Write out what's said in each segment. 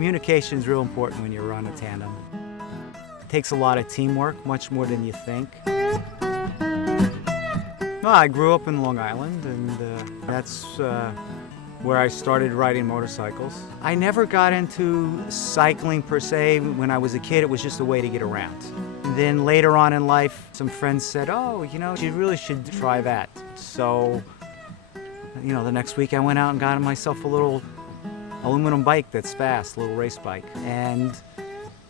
Communication is real important when you run a tandem. It takes a lot of teamwork, much more than you think. Well, I grew up in Long Island, and that's where I started riding motorcycles. I never got into cycling per se. When I was a kid, it was just a way to get around. And then later on in life, some friends said, oh, you really should try that. So, the next week I went out and got myself a little aluminum bike that's fast, a little race bike. And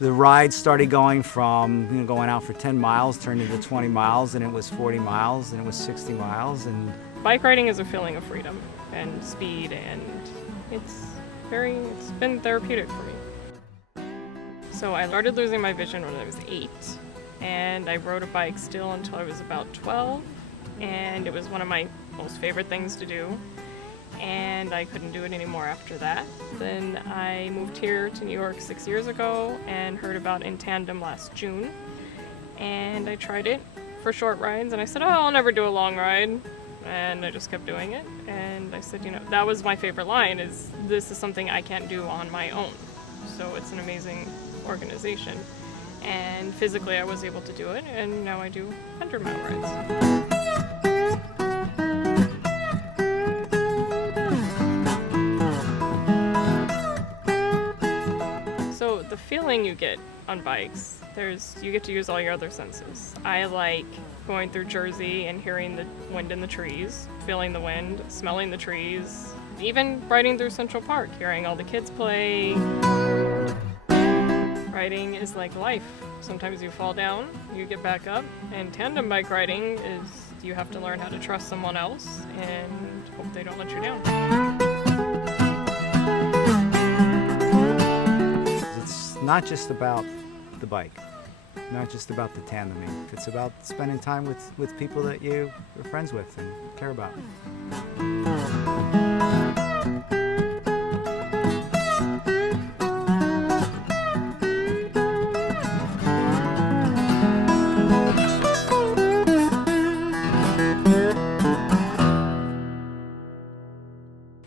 the ride started going from going out for 10 miles, turned into 20 miles, and it was 40 miles, and it was 60 miles. And bike riding is a feeling of freedom and speed, and it's been therapeutic for me. So I started losing my vision when I was 8, and I rode a bike still until I was about 12, and it was one of my most favorite things to do. And I couldn't do it anymore after that. Then I moved here to New York 6 years ago and heard about InTandem last June. And I tried it for short rides, and I said, oh, I'll never do a long ride. And I just kept doing it. And I said, that was my favorite line, is this is something I can't do on my own. So it's an amazing organization. And physically I was able to do it, and now I do 100-mile rides. The feeling you get on bikes, you get to use all your other senses. I like going through Jersey and hearing the wind in the trees, feeling the wind, smelling the trees, even riding through Central Park, hearing all the kids play. Riding is like life. Sometimes you fall down, you get back up, and tandem bike riding is you have to learn how to trust someone else and hope they don't let you down. Not just about the bike, not just about the tandeming. It's about spending time with people that you're friends with and care about.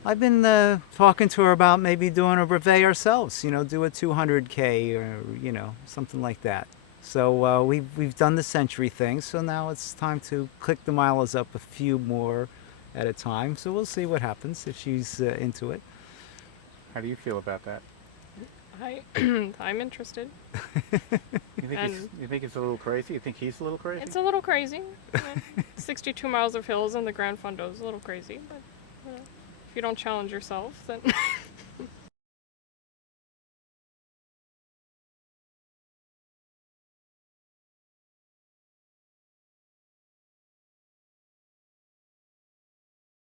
I've been talking to her about maybe doing a brevet ourselves, do a 200K or, something like that. So we've done the century thing, so now it's time to click the miles up a few more at a time. So we'll see what happens if she's into it. How do you feel about that? I'm interested. You think it's a little crazy? You think he's a little crazy? It's a little crazy. 62 miles of hills and the Grand Fondo's a little crazy, but if you don't challenge yourself, then